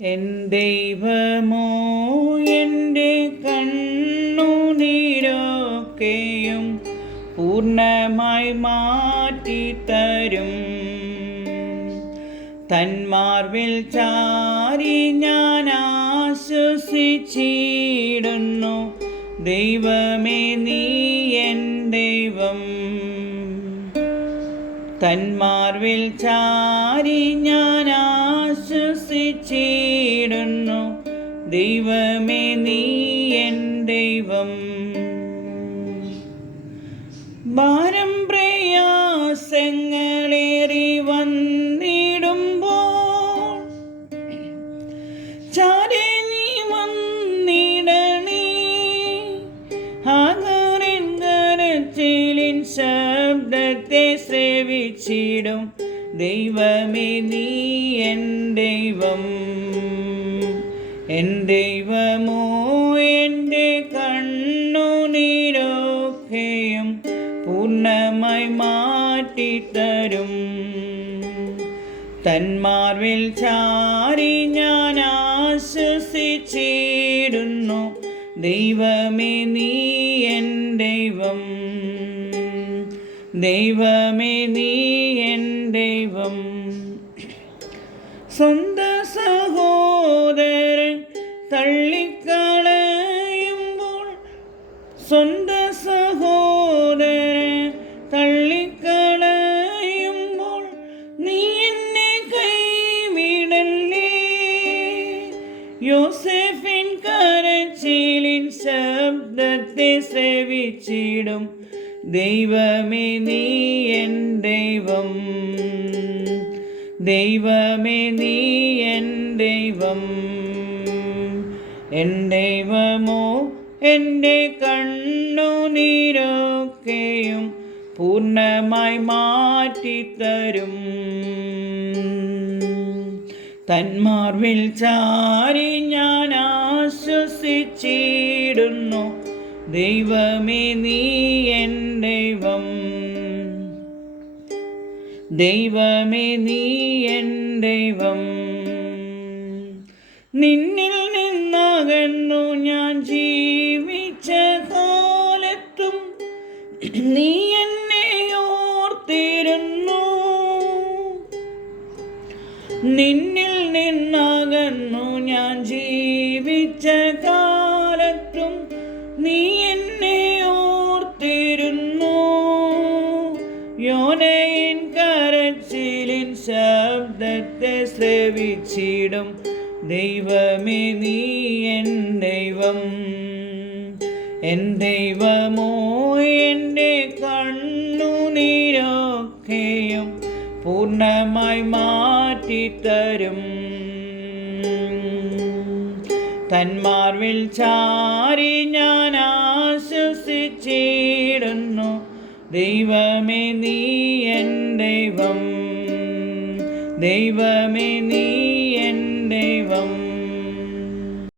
N ദൈവമോ എൻ്റെ കണ്ണുനീരൊക്കെയും പൂർണ്ണമായി മാറ്റിത്തരും. തന്മാർവിൽ ചാരി ഞാൻ ആശ്വസിച്ചിടുന്നു. ദൈവമേ നീ എൻ ദൈവം. തന്മാർവിൽ ചാരി ഞാൻ ആശ്വസിച്ചിടുന്നു. ദൈവമേ നീ എൻ ദൈവം. ഭാരം പ്രയാസങ്ങളേറി വന്നിടുമ്പോൾ ചാരി നീ വന്നിടണേ. ഹാഗറിൻ കരച്ചിലിൻ ശബ്ദത്തെ സേവിച്ചിടും. ദൈവമേ നീ എൻ ദൈവം. എൻ ദൈവമോ എൻ്റെ കണ്ണുനീരൊക്കെയും പൂർണ്ണമായി മാറ്റിത്തരും. തന്മാർവിൽ ചാരി ഞാൻ ആശ്വസിച്ചിടുന്നു. ദൈവമേ നീ എൻ ദൈവം. ദൈവമേ നീ എൻ ദൈവം. സ്വന്ത സഹോദരൻ തള്ളിക്കളയുമ്പോൾ സ്വന്ത സഹോദരൻ തള്ളിക്കളയുമ്പോൾ നീ എന്നെ കൈവിടല്ലേ. യോസേഫിൻ കരച്ചിലിൻ ശബ്ദത്തെ സേവിച്ചിടും. ദൈവമേ നീ എൻ ദൈവം. ദൈവമേ നീ എൻ ദൈവം. എൻ ദൈവമോ എൻ്റെ കണ്ണുനീരൊക്കെയും പൂർണ്ണമായി മാറ്റിത്തരും. തന്മാർവിൽ ചാരി ഞാൻ ആശ്വസിച്ചിടുന്നു. ദൈവമേ നീ എൻ ദൈവം. ദൈവമേ നീ എൻ ദൈവം. നിന്നിൽ നിന്നകന്നു ഞാൻ ജീവിച്ച കാലത്തും നീ എന്നെ ഓർത്തിരുന്നു. നിന്നിൽ നിന്നകന്നു ഞാൻ ജീവിച്ച കാലത്തും നീ എന്നെ ഓർത്തിരുന്നു. യോനയിൻ കരച്ചിലിൻ ശബ്ദത്തെ ശ്രവിച്ചിടും. ദൈവമേ നീ എൻ ദൈവം. എൻ ദൈവമോ എൻ്റെ കണ്ണുനീരൊക്കെയും പൂർണ്ണമായി മാറ്റിത്തരും. തന്മാർവിൽ ചാരി ഞാൻ ആശ്വസിച്ചിടുന്നു. ദൈവമേ നീ എൻ ദൈവം. ദൈവമേ നീ എൻ ദൈവം.